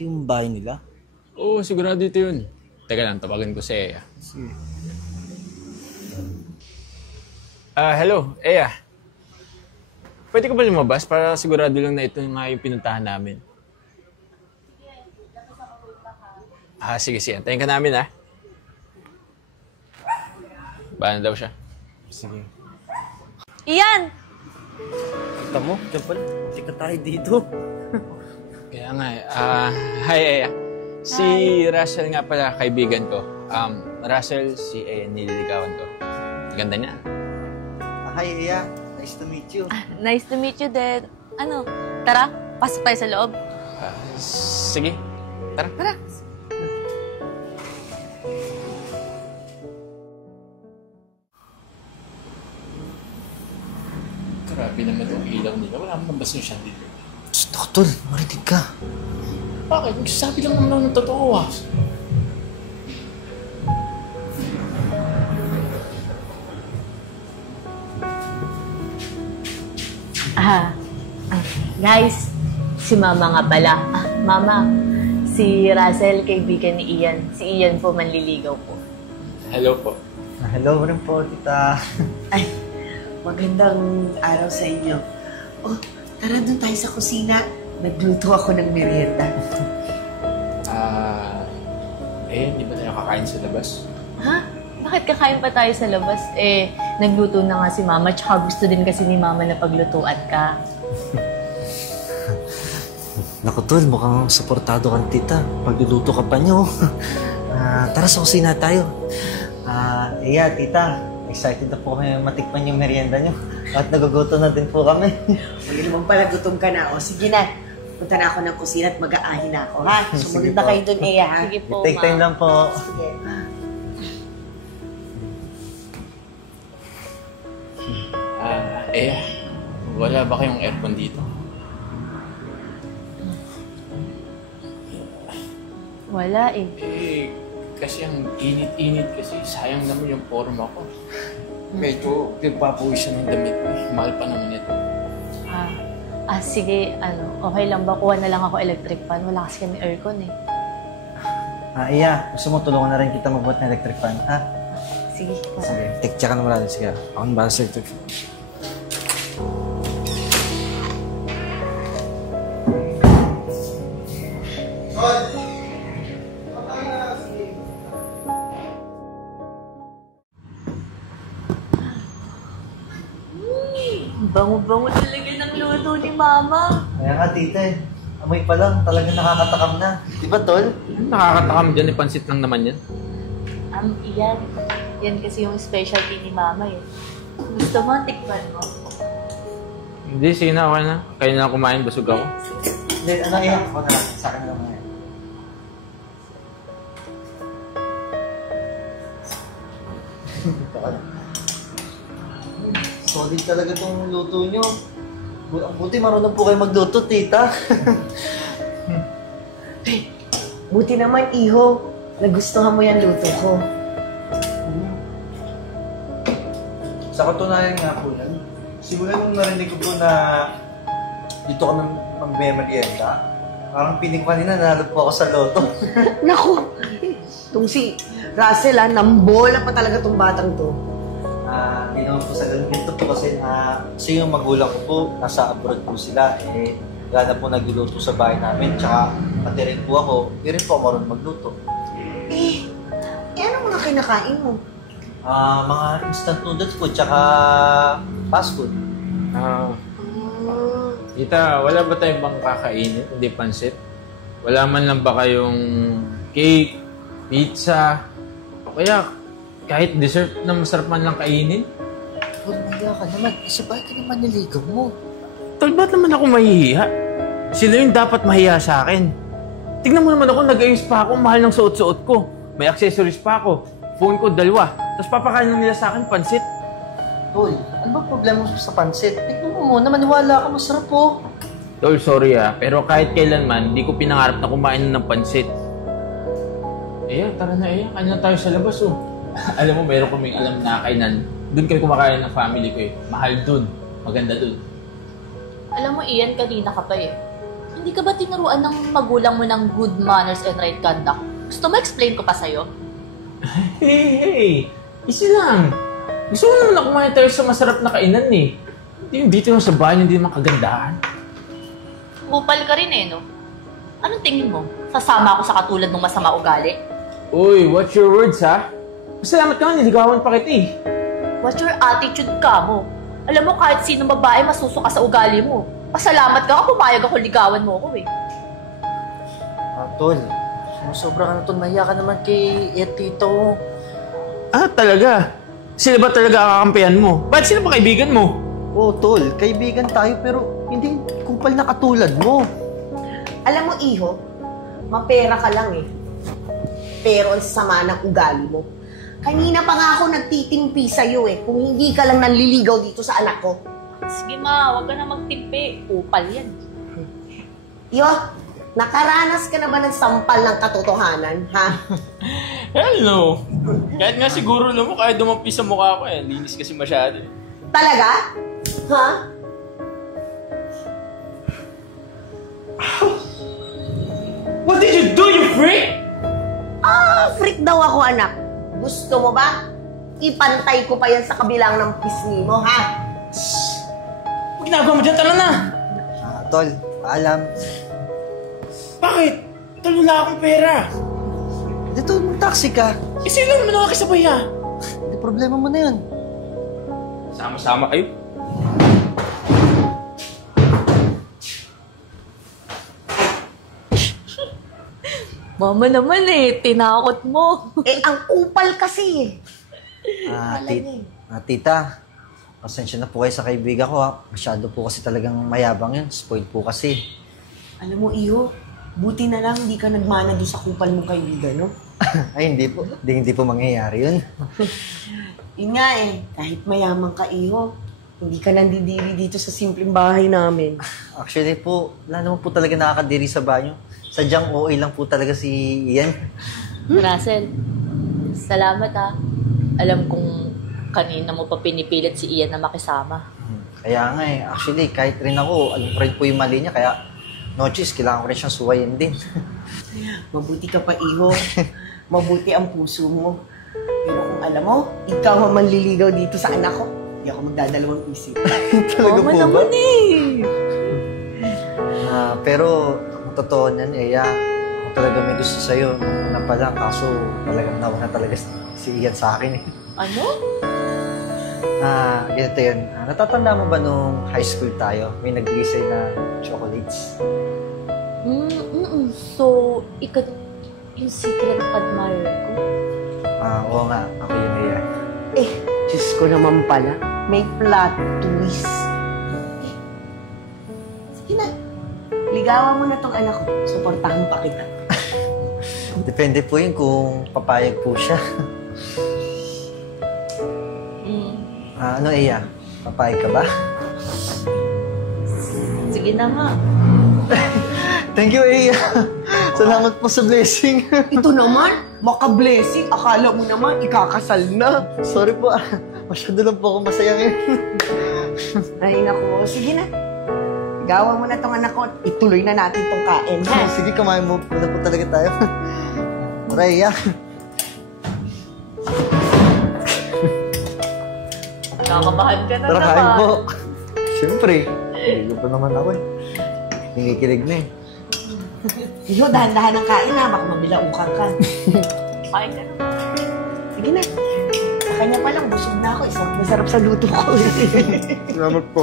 Ito yung bahay nila? Oo, sigurado ito yun. Teka lang, tawagan ko si Eya. Sige. Hello, Eya. Pwede ka ba lumabas para sigurado lang na ito nga yung pinuntahan namin? Sige. Antayin ka namin, ha? Baan daw siya? Sige. Ian! Kita mo, dyan pala. Tika tayo dito. Kaya nga, hi, Eya. Si Russell nga pala, kaibigan ko. Russell, si Eya, nililigawan ko. Ganda niya. Hi, Eya. Nice to meet you. Nice to meet you din. Ano, tara, pasok tayo sa loob. Sige, tara. Tara. Grabe naman yung ilaw nila. Wala naman basta yung chandelier. Tol, marinig ka. Bakit? Nagsasabi lang naman ng totoo, ah. Guys, si Mama nga pala. Mama, si Russell, kaibigan ni Ian. Si Ian po, manliligaw po. Hello po. Hello rin po, tita. Ay, magandang araw sa inyo. Oh, tara doon tayo sa kusina. Nagluto ako ng merienda. Hindi ba tayo kakain sa labas? Ha? Bakit kakain pa tayo sa labas? Nagluto na nga si Mama, tsaka gusto din kasi ni Mama na paglutuan ka. Naku, Tol, mukhang suportado kang tita. Pagluluto ka pa niyo. Tara sa kusina tayo. Iya, tita. Excited na po kayo matikman yung merienda niyo. At naguguto na din po kami. Huwag naman pala, gutom ka na. O, sige na. Punta na ako ng kusina at mag-aahin na ako, ha? Sumunod na kayo doon, Eya, ha? Sige po, Take time lang po. Sige. Wala ba kayong aircon dito? Wala eh. Kasi ang init-init kasi. Sayang naman yung forma ko. Medyo nagpapawisan ng damit ko. Mahal pa naman ito. Sige, okay lang ba? Kuha na lang ako electric fan. Wala kasi kami aircon eh. Iya, gusto mo tulungan na rin kita magbuhat ng electric fan, ha? Sige. Sige, take ka naman natin. Sige, ako na ba sa electric fan? Bango-bango talaga ng luto ni Mama. Kaya nga, tita eh. Amoy pa lang, talagang nakakatakam na. Di ba, Tol? Nakakatakam dyan, pansit lang naman yan. Iyan. Yan kasi yung specialty ni Mama eh. Gusto mo, tikman mo? Hindi, sige na, okay na. Kayo na kumain, busog ako. Hindi, iya? Ako na lang. Sa akin lang ngayon. Solid talaga itong luto nyo. Buti marunong po kayo magluto, tita. Buti naman, Iho. Nagustuhan mo yan luto ko. Sa katunayan nga po yan, simula nung narinig ko po na dito ka mag-merienda, parang piling ko kanina nalog po ako sa loto. Naku! Itong si Russell, nambola pa talaga itong batang to. Hindi naman po sa ganun. Ito po kasi yung magulang ko po, nasa abroad po sila. Wala na po nagluluto sa bahay namin. Tsaka pati rin po ako, hindi rin po ako marunong magluto. Ano mga kinakain mo? Mga instant noodles po, tsaka fast food. Tita, wala ba tayong bang kakainin? Hindi pansit? Wala man lang ba kayong cake, pizza, o kaya kahit dessert na masarap man lang kainin? Tol, mahiya ka naman. Kasi bakit ka naman niligaw mo? Tol, ba't naman ako mahihiya? Sila yung dapat mahiya sa akin. Tignan mo naman ako, nag-ayos pa ako, mahal ng suot-suot ko. May accessories pa ako. Phone ko, 2. Tapos papakain nila sa akin, pansit. Tol, ano ba problema mo sa pansit? Tignan mo muna, maniwala ka, masarap po. Tol, sorry pero kahit kailanman, di ko pinangarap na kumain ng pansit. Tara na kain na tayo sa labas Alam mo, meron kaming alam na kainan. Doon kami kumakain ng family ko Mahal doon. Maganda doon. Alam mo, Ian, kanina ka pa eh. Hindi ka ba tinuruan ng magulang mo ng good manners and right conduct? Gusto mo explain ko pa sa'yo? Hey! Easy lang. Gusto mo naman na kumain tayo sa masarap na kainan eh. Hindi yung dito lang sa bahay, hindi naman kagandahan. Kupal ka rin eh, no? Anong tingin mo? Sasama ako sa katulad ng masama ugali? Uy, watch your words ha. Masalamat ka nga, niligawan pa kita eh. What's your attitude ka mo? Alam mo, kahit sino babae masusuka sa ugali mo. Pasalamat ka pumayag ako ligawan mo ako eh. Tol, sobra ka na tol. Mahiya ka naman kay tito. Ah, talaga? Sila ba talaga kakampihan mo? Ba't sila ba kaibigan mo? Oo, tol. Kaibigan tayo pero hindi kupal na katulad mo. Alam mo, Iho, mapera ka lang eh. Pero ang sama ng ugali mo. Kanina pa nga ako nagtitimpi sa'yo eh, kung hindi ka lang nanliligaw dito sa anak ko. Sige ma, huwag ka na magtimpi. Kupal yan. Yo, nakaranas ka na ba ng sampal ng katotohanan, ha? Hello! Kahit nga siguro mo, kahit dumapi sa mukha ko eh. Linis kasi masyado. Talaga? Ha? What did you do, you freak? Freak daw ako, anak. Gusto mo ba? Ipantay ko pa yan sa kabilang ng pisngi mo, ha? Huwag ginagawa mo dyan, tara na! Tol, paalam. Bakit? Talo na akong pera. Dito, mag-taxi ka. Eh, sino naman nakakisabay ha? Hindi problema mo na yun. Sama-sama kayo. Mama naman eh, tinakot mo. Eh, ang kupal kasi eh. Tita, pasensya na po kayo sa kaibigan ko ha. Masyado po kasi talagang mayabang yun. Spoiled po kasi. Alam mo, Iho, buti na lang hindi ka nagmana doon sa kupal mong kaibigan, no? Ay, hindi po. Hindi po mangyayari yun. Yun nga eh, kahit mayaman ka, Iho, hindi ka nandidiri dito sa simpleng bahay namin. Actually po, wala naman po talaga nakakadiri sa banyo. Sadyang OA lang po talaga si Ian. Russell, salamat ha. Alam kong kanina mo pa pinipilit si Ian na makisama. Kaya nga eh, actually kahit rin ako, alam ko rin po yung mali niya, kaya no choice, kailangan ko rin siyang suwayin din. Mabuti ka pa, Iho. Mabuti ang puso mo. Pero kung alam mo, ikaw ang manliligaw dito sa anak ko, hindi ako magdadalawang isip. Talaga po ba? Naman eh. Pero kung totoo niyan, ako talaga may gusto sa'yo nung una pa lang, kaso talagang nawa na talaga si Ian sa akin eh. Ano? Ganito yun. Natatanda mo ba nung high school tayo? May nagbigay sa'yo na chocolates. So, ikaw yung secret admirer ko? Oo nga, ako yun Ian. Diyos ko naman pala, may plot twist. Sige na, ligawan mo na tong anak ko. Suportahan pa kita. Depende po yun kung papayag po siya. Ano Iya? Papayag ka ba? Sige na nga. Thank you, Iya. Salamat po sa blessing. Ito naman, maka-blessing. Akala mo naman, ikakasal na. Sorry po. Masyado lang po ako masaya ngayon. Ay, naku. Sige na. Ligawan mo na tong anak ko. Ituloy na natin tong kain, ha? Sige, kumain mo. Muna po talaga tayo. Tara, Iya. Nakakabahan ka na Tara, naman. kain po. Siyempre. Hindi pa naman ako eh. Nangikilig na eh. Iho, dahan-dahan ang kain, ha? Baka mabilaukan ka. Kain ka na. Sige na. Sa kanya pa lang, busog na ako. Isang masarap sa luto ko. Salamat po.